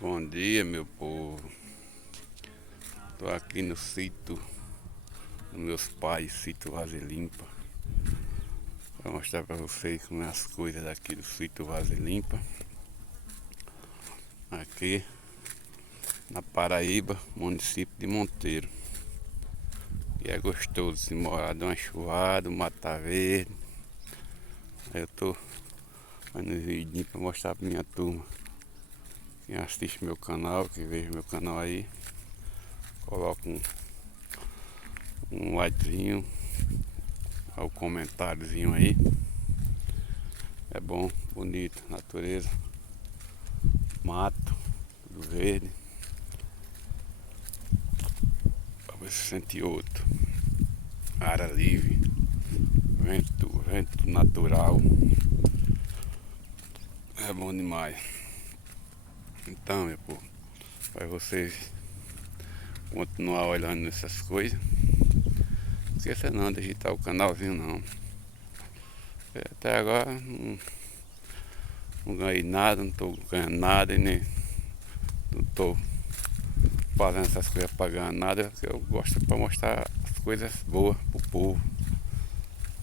Bom dia, meu povo. Tô aqui no sítio dos meus pais, sítio Vaze Limpa. Vou mostrar pra vocês como é as coisas daqui do sítio Vaze Limpa. Aqui na Paraíba, município de Monteiro. E é gostoso se morar, dá uma chuvada, um mata verde. Aí eu tô fazendo um vídeo pra mostrar pra minha turma. Quem assiste meu canal, que veja meu canal aí, coloca um likezinho, o comentáriozinho aí. É bom, bonito, natureza, mato, tudo verde. Pra você sentir outro. Ar livre, vento natural. É bom demais. Então, meu povo, para vocês continuar olhando nessas coisas, não esqueça não de digitar o canalzinho não. Até agora não ganhei nada, não tô ganhando nada e nem não tô fazendo essas coisas para ganhar nada, porque eu gosto para mostrar as coisas boas pro povo,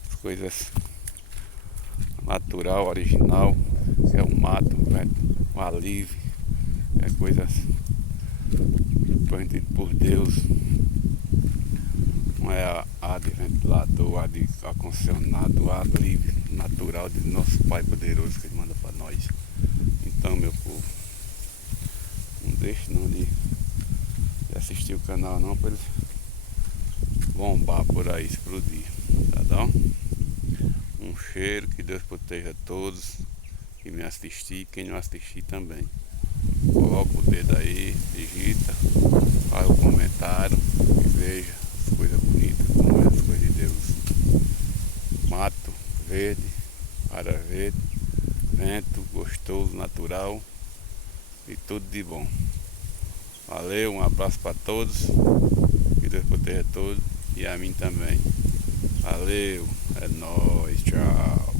as coisas natural, original, que é o mato, o alívio, é coisas prometidas por Deus, não é ar de ventilador, ar de ar-condicionado, ar livre, natural de nosso Pai poderoso que Ele manda para nós. Então, meu povo, não deixe não de assistir o canal não, para ele bombar por aí, explodir, tá bom? Um cheiro, que Deus proteja todos que me assistir, quem não assistir também. Coloca o dedo aí, digita, faz o comentário e veja as coisas bonitas, como é as coisas de Deus. Mato verde, área verde, vento gostoso, natural e tudo de bom. Valeu, um abraço para todos, que Deus proteja todos e a mim também. Valeu, é nóis, tchau.